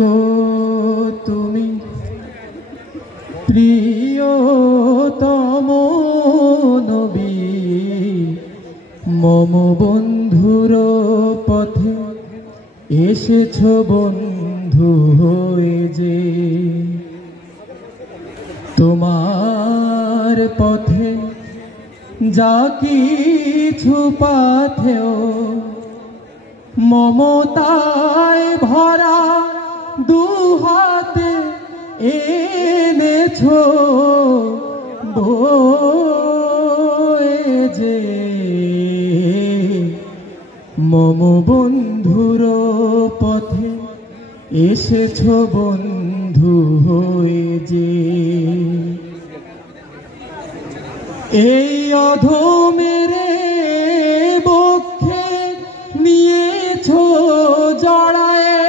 গো তুমি প্রিয়তম নবী, মম বন্ধুর পথে এসেছ বন্ধু হয়ে যে। তোমার পথে যা কিছু পাথেও মমতায় ভরা দুহাতে এনেছ বয়ে যে। মম বন্ধুর পথে এসেছ বন্ধু হয়ে যে। এই অধমেরে বক্ষে নিয়েছ জড়ায়ে,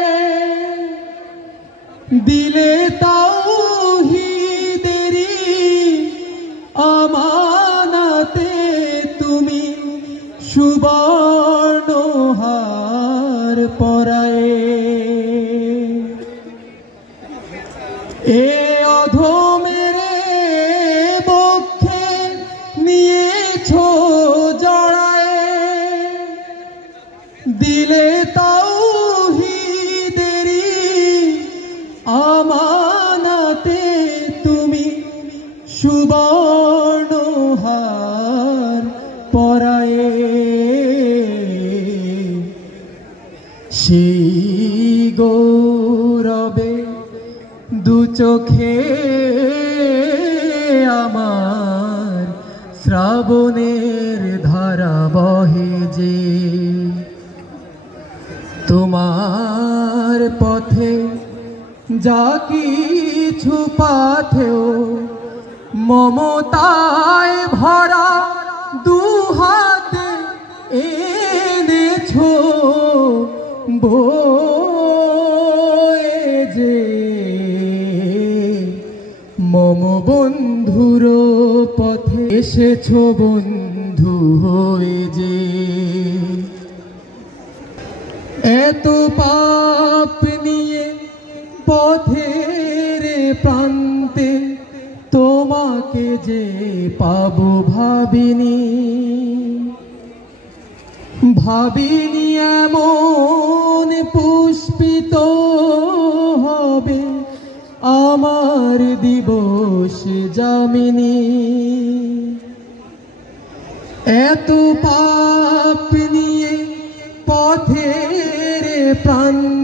দিলে তাওহীদেরই আমানাতে তুমি সুবর্ণ হার পরায়ে। এ অধমেরে বক্ষে নিয়েছ জড়ায়ে, দিলে তাওহীদেরই আমানাতে তুমি সুবর্ণ হার পরায়ে। সেই গৌরবে দু চোখে আমার শ্রাবণের ধারা বহে যে। তোমার পথে যা কিছু পাথেও মমতায় ভরা দুহাতে এনেছ বয়ে যে। মম বন্ধুর পথে এসেছ বন্ধু হয়ে যে। এত পাপ নিয়ে পথের প্রান্তে তোমাকে যে পাবো ভাবিনি, ভাবিনি এমন পুষ্পিত হবে আমার দিবস যামিনী। এত পাপ নিয়ে পথের প্রান্তে